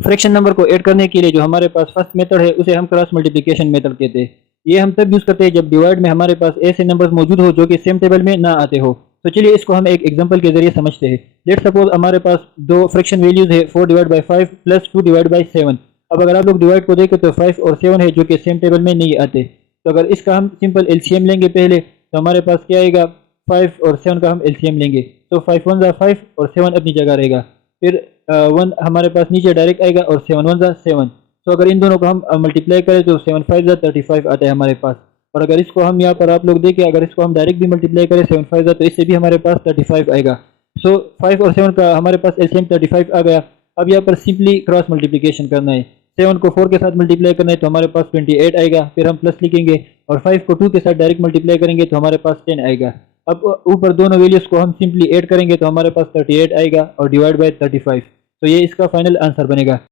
Fraction number को add करने के लिए जो हमारे पास फर्स्ट मेथड है उसे हम क्रॉस मल्टीप्लिकेशन मेथड कहते हैं। ये हम तब यूज़ करते हैं जब डिवाइड में हमारे पास ऐसे नंबर्स मौजूद हो जो कि सेम टेबल में ना आते हो। तो चलिए इसको हम एक एग्जांपल के जरिए समझते हैं। लेट्स सपोज हमारे पास दो फ्रैक्शन वैल्यूज है 4 divide by 5 plus 2 divide by 7। अब अगर आप लोग डिवाइड को देखें तो 5 और 7 है जो कि सेम टेबल में नहीं आते। तो अगर इसका हम सिंपल एलसीएम लेंगे पहले तो हमारे पास क्या आएगा, 5 और 7 का हम एलसीएम लेंगे तो 5 1 जा 5 और 7 अपनी जगह रहेगा। फिर 1 हमारे पास नीचे डायरेक्ट आएगा और 7 1 जा 7। तो अगर इन दोनों को हम मल्टीप्लाई करें तो 7 5 जा 35 आता है हमारे पास। और अगर इसको हम यहाँ पर आप लोग देखें, अगर इसको हम डायरेक्ट भी मल्टीप्लाई करें 7 5 जा तो इससे भी हमारे पास 35 आएगा। सो 5 और 7 का हमारे पास एलसीएम 35 आ गया। अब यहाँ पर सिंपली क्रॉस मल्टीप्लिकेशन करना है। 7 को 4 के साथ मल्टीप्लाई करना है तो हमारे पास 28 आएगा। फिर हम प्लस लिखेंगे और 5 को 2 के साथ डायरेक्ट मल्टीप्लाई करेंगे तो हमारे पास 10 आएगा। अब ऊपर दोनों वैल्यूज को हम सिंपली ऐड करेंगे तो हमारे पास 38 आएगा और डिवाइड बाय 35। तो ये इसका फाइनल आंसर बनेगा।